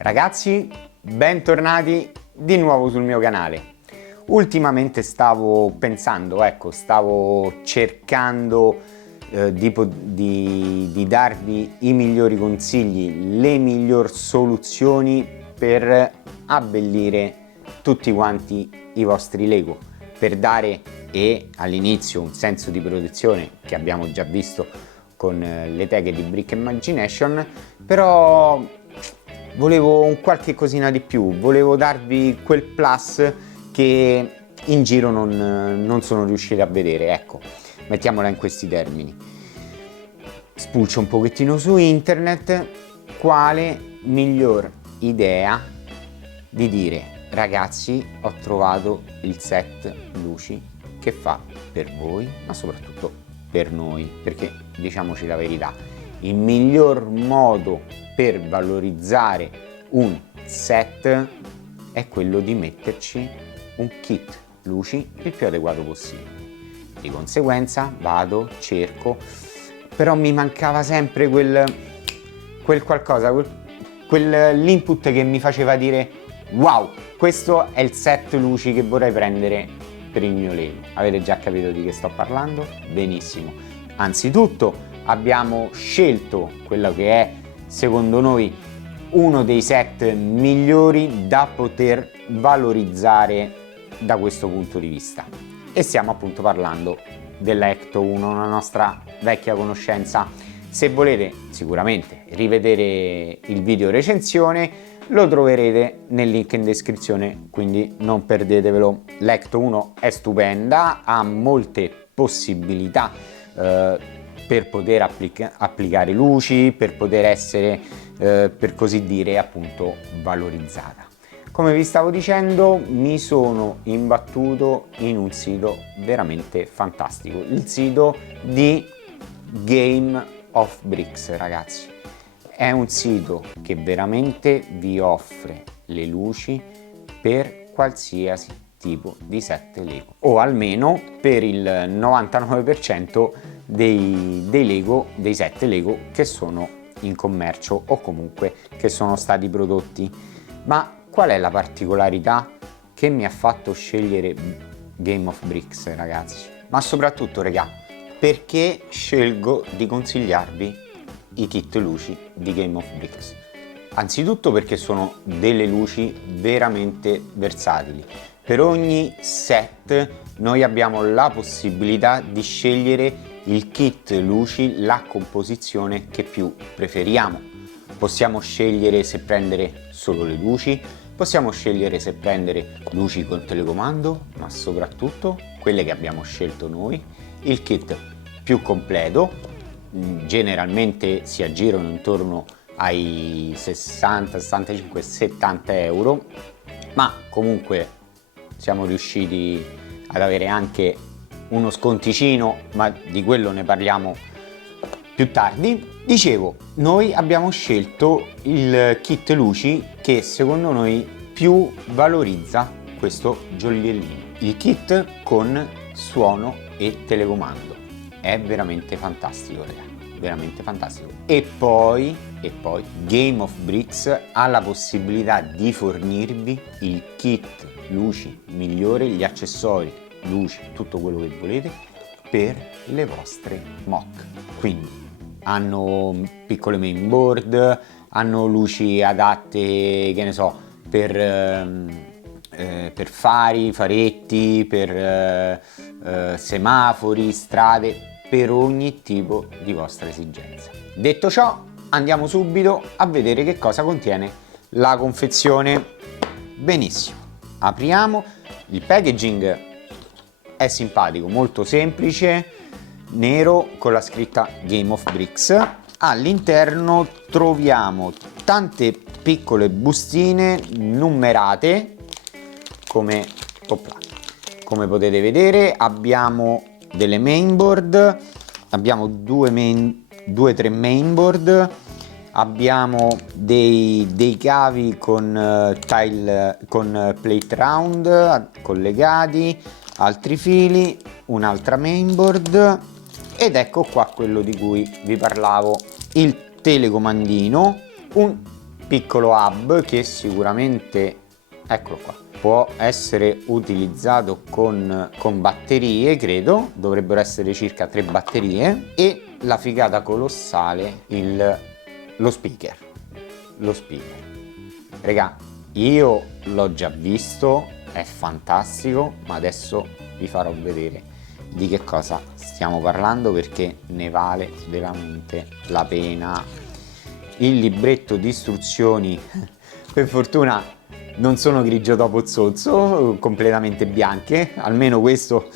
Ragazzi, bentornati di nuovo sul mio canale. Ultimamente stavo pensando, stavo cercando di darvi i migliori consigli, le migliori soluzioni per abbellire tutti quanti i vostri Lego, per dare all'inizio un senso di protezione che abbiamo già visto con le teghe di Brick Imagination, però volevo un qualche cosina di più, volevo darvi quel plus che in giro non sono riuscito a vedere, ecco, mettiamola in questi termini. Spulcio un pochettino su internet quale miglior idea di dire: ragazzi, ho trovato il set luci che fa per voi, ma soprattutto per noi, perché diciamoci la verità, il miglior modo per valorizzare un set è quello di metterci un kit luci il più adeguato possibile. Di conseguenza vado, cerco, però mi mancava sempre quel qualcosa, quell'input che mi faceva dire: wow, questo è il set luci che vorrei prendere per il mio Lego. Avete già capito di che sto parlando? Benissimo. Anzitutto abbiamo scelto quello che è, secondo noi, uno dei set migliori da poter valorizzare da questo punto di vista, e stiamo appunto parlando della Ecto 1, una nostra vecchia conoscenza. Se volete sicuramente rivedere il video recensione lo troverete nel link in descrizione, quindi non perdetevelo. L'Ecto 1 è stupenda, ha molte possibilità per poter applicare luci, per poter essere per così dire appunto valorizzata. Come vi stavo dicendo, mi sono imbattuto in un sito veramente fantastico, il sito di Game of Bricks, ragazzi. È un sito che veramente vi offre le luci per qualsiasi tipo di set Lego, o almeno per il 99% dei Lego, dei set Lego che sono in commercio o comunque che sono stati prodotti. Ma qual è la particolarità che mi ha fatto scegliere Game of Bricks, ragazzi? Ma soprattutto, regà, perché scelgo di consigliarvi i kit luci di Game of Bricks? Anzitutto perché sono delle luci veramente versatili. Per ogni set noi abbiamo la possibilità di scegliere il kit luci, la composizione che più preferiamo. Possiamo scegliere se prendere solo le luci, possiamo scegliere se prendere luci con telecomando, ma soprattutto quelle che abbiamo scelto noi, il kit più completo. Generalmente si aggirano intorno ai 60, 65, 70 euro, ma comunque siamo riusciti ad avere anche uno sconticino, ma di quello ne parliamo più tardi. Dicevo, noi abbiamo scelto il kit luci che secondo noi più valorizza questo gioiellino, il kit con suono e telecomando. È veramente fantastico, ragazzi, veramente fantastico. E poi Game of Bricks ha la possibilità di fornirvi il kit luci migliore, gli accessori, luci, tutto quello che volete per le vostre mock. Quindi hanno piccole mainboard, hanno luci adatte, che ne so, per fari, faretti, per semafori, strade, per ogni tipo di vostra esigenza. Detto ciò, andiamo subito a vedere che cosa contiene la confezione. Benissimo, apriamo. Il packaging è simpatico, molto semplice, nero con la scritta Game of Bricks. All'interno troviamo tante piccole bustine numerate, come potete vedere. Abbiamo delle mainboard, abbiamo due tre mainboard, abbiamo dei cavi con plate round collegati, altri fili, un'altra mainboard, ed ecco qua quello di cui vi parlavo, il telecomandino, un piccolo hub che sicuramente, eccolo qua, può essere utilizzato con batterie, credo, dovrebbero essere circa 3 batterie, e la figata colossale, lo speaker. Raga, io l'ho già visto, è fantastico, ma adesso vi farò vedere di che cosa stiamo parlando, perché ne vale veramente la pena. Il libretto di istruzioni per fortuna non sono grigio topo zozzo, completamente bianche, almeno questo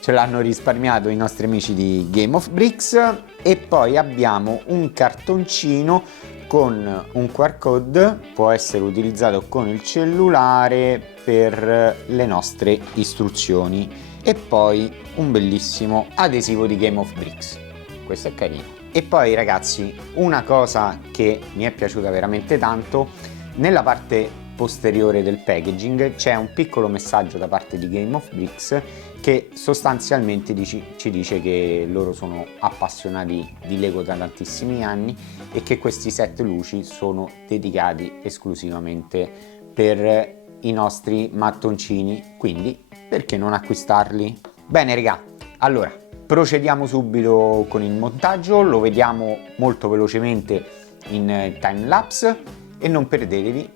ce l'hanno risparmiato i nostri amici di Game of Bricks. E poi abbiamo un cartoncino con un QR code, può essere utilizzato con il cellulare per le nostre istruzioni, e poi un bellissimo adesivo di Game of Bricks, questo è carino. E poi ragazzi, una cosa che mi è piaciuta veramente tanto, nella parte posteriore del packaging c'è un piccolo messaggio da parte di Game of Bricks che sostanzialmente ci dice che loro sono appassionati di Lego da tantissimi anni e che questi set luci sono dedicati esclusivamente per i nostri mattoncini, quindi perché non acquistarli? Bene raga, allora procediamo subito con il montaggio, lo vediamo molto velocemente in time lapse e non perdetevi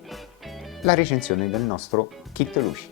la recensione del nostro kit luci.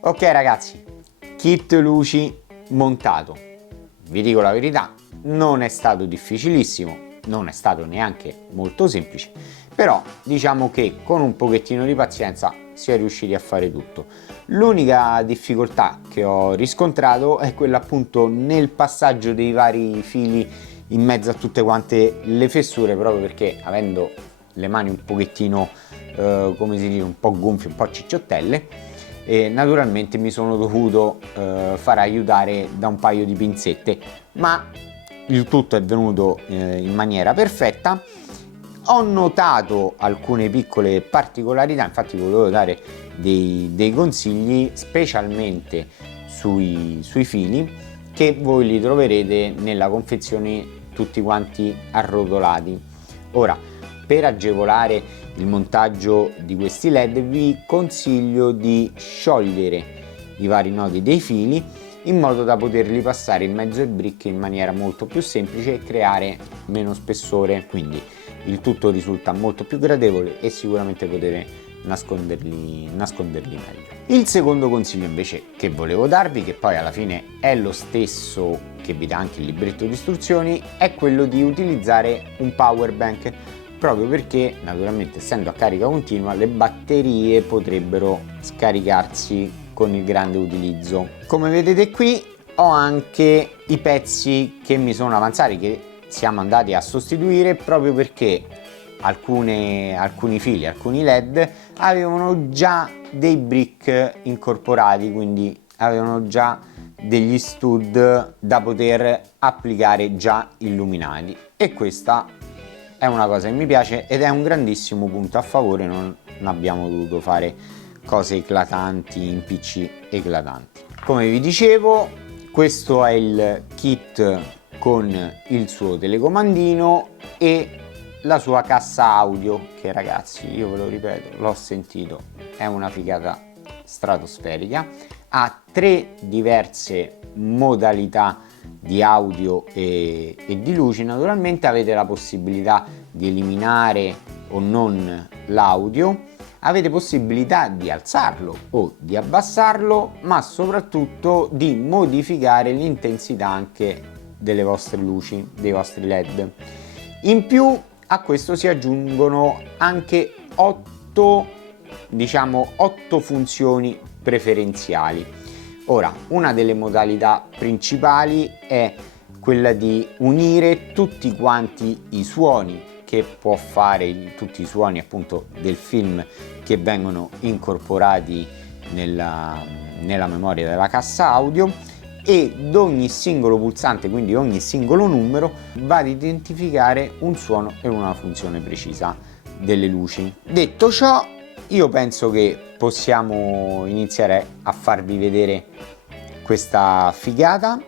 Ok ragazzi, kit luci montato. Vi dico la verità, non è stato difficilissimo, non è stato neanche molto semplice, però diciamo che con un pochettino di pazienza si è riusciti a fare tutto. L'unica difficoltà che ho riscontrato è quella appunto nel passaggio dei vari fili in mezzo a tutte quante le fessure, proprio perché avendo le mani un pochettino come si dice, un po' gonfie, un po' cicciottelle, e naturalmente mi sono dovuto far aiutare da un paio di pinzette, ma il tutto è venuto in maniera perfetta. Ho notato alcune piccole particolarità, infatti volevo dare dei consigli specialmente sui fili, che voi li troverete nella confezione tutti quanti arrotolati. Ora, per agevolare il montaggio di questi LED vi consiglio di sciogliere i vari nodi dei fili in modo da poterli passare in mezzo ai brick in maniera molto più semplice e creare meno spessore, quindi il tutto risulta molto più gradevole e sicuramente potete nasconderli meglio. Il secondo consiglio invece che volevo darvi, che poi alla fine è lo stesso che vi dà anche il libretto di istruzioni, è quello di utilizzare un power bank, proprio perché naturalmente essendo a carica continua le batterie potrebbero scaricarsi con il grande utilizzo. Come vedete qui ho anche i pezzi che mi sono avanzati, che siamo andati a sostituire proprio perché alcuni fili, alcuni LED avevano già dei brick incorporati, quindi avevano già degli stud da poter applicare già illuminati, e questa è una cosa che mi piace ed è un grandissimo punto a favore. Non abbiamo dovuto fare cose eclatanti, impicci eclatanti. Come vi dicevo, questo è il kit con il suo telecomandino e la sua cassa audio, che ragazzi, io ve lo ripeto, l'ho sentito, è una figata stratosferica. Ha 3 diverse modalità di audio e di luci. Naturalmente avete la possibilità di eliminare o non l'audio, avete possibilità di alzarlo o di abbassarlo, ma soprattutto di modificare l'intensità anche delle vostre luci, dei vostri LED. In più a questo si aggiungono anche 8 funzioni preferenziali. Ora, una delle modalità principali è quella di unire tutti quanti i suoni che può fare, tutti i suoni appunto del film che vengono incorporati nella memoria della cassa audio, ed ogni singolo pulsante, quindi ogni singolo numero, va ad identificare un suono e una funzione precisa delle luci. Detto ciò, io penso che possiamo iniziare a farvi vedere questa figata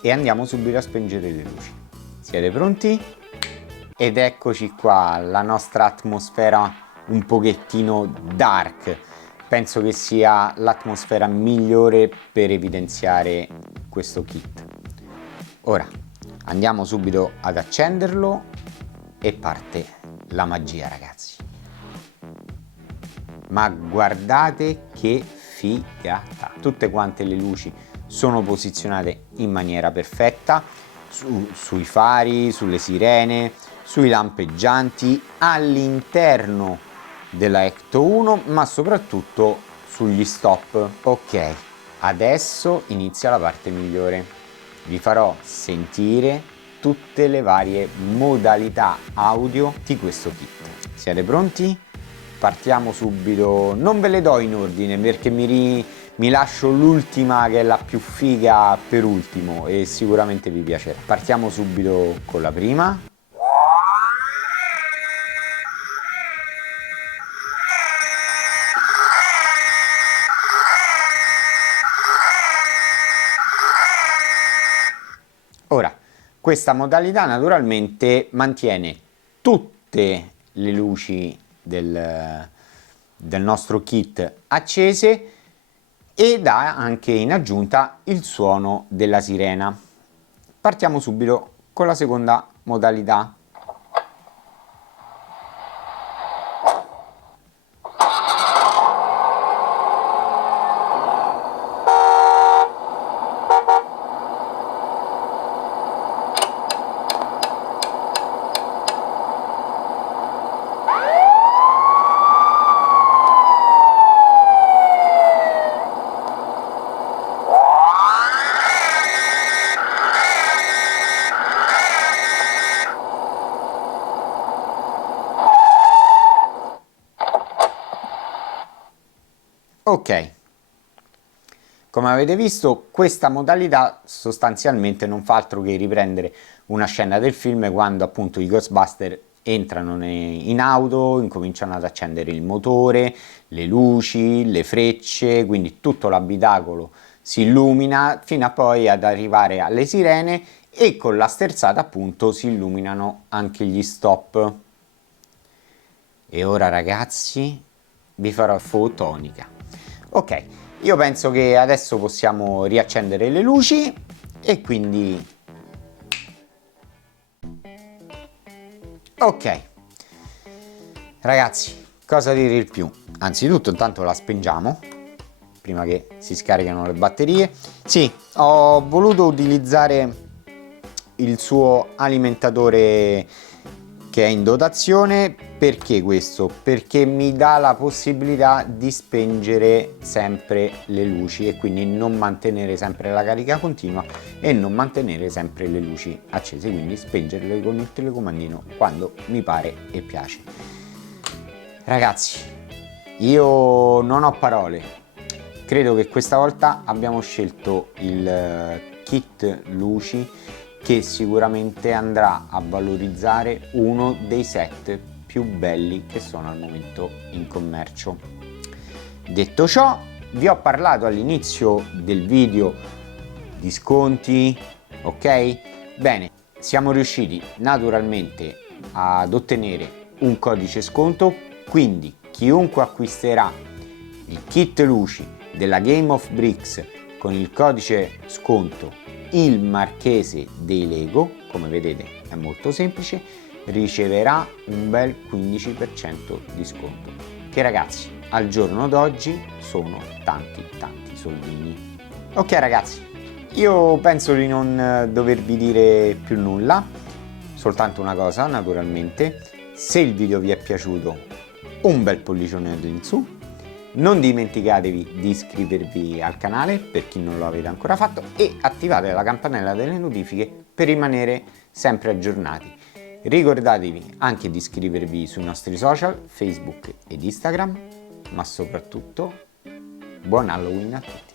e andiamo subito a spengere le luci. Siete pronti? Ed eccoci qua, la nostra atmosfera un pochettino dark. Penso che sia l'atmosfera migliore per evidenziare questo kit. Ora andiamo subito ad accenderlo e parte la magia, ragazzi. Ma guardate che figata! Tutte quante le luci sono posizionate in maniera perfetta sui fari, sulle sirene, sui lampeggianti, all'interno della Ecto 1, ma soprattutto sugli stop. Ok, adesso inizia la parte migliore. Vi farò sentire tutte le varie modalità audio di questo kit. Siete pronti? Partiamo subito. Non ve le do in ordine perché mi lascio l'ultima, che è la più figa, per ultimo, e sicuramente vi piacerà. Partiamo subito con la prima. Ora, questa modalità naturalmente mantiene tutte le luci del nostro kit accese e dà anche in aggiunta il suono della sirena. Partiamo subito con la seconda modalità. Ok, Come avete visto, questa modalità sostanzialmente non fa altro che riprendere una scena del film quando appunto i Ghostbuster entrano in auto, incominciano ad accendere il motore, le luci, le frecce, quindi tutto l'abitacolo si illumina fino a poi ad arrivare alle sirene e con la sterzata appunto si illuminano anche gli stop. E ora ragazzi vi farò fotonica. Ok, io penso che adesso possiamo riaccendere le luci e quindi... Ok, ragazzi, cosa dire il più? Anzitutto intanto la spengiamo prima che si scaricano le batterie. Sì, ho voluto utilizzare il suo alimentatore che è in dotazione. Perché questo? Perché mi dà la possibilità di spengere sempre le luci e quindi non mantenere sempre la carica continua e non mantenere sempre le luci accese, quindi spengerle con il telecomandino quando mi pare e piace. Ragazzi, io non ho parole, credo che questa volta abbiamo scelto il kit luci che sicuramente andrà a valorizzare uno dei set più belli che sono al momento in commercio. Detto ciò, vi ho parlato all'inizio del video di sconti, ok? Bene, siamo riusciti naturalmente ad ottenere un codice sconto, quindi chiunque acquisterà il kit luci della Game of Bricks con il codice sconto il Marchese dei Lego, come vedete è molto semplice, riceverà un bel 15% di sconto, che ragazzi al giorno d'oggi sono tanti soldini. Ok ragazzi, io penso di non dovervi dire più nulla, soltanto una cosa naturalmente: se il video vi è piaciuto un bel pollicione in su, non dimenticatevi di iscrivervi al canale per chi non lo avete ancora fatto e attivate la campanella delle notifiche per rimanere sempre aggiornati. Ricordatevi anche di iscrivervi sui nostri social, Facebook ed Instagram, ma soprattutto buon Halloween a tutti!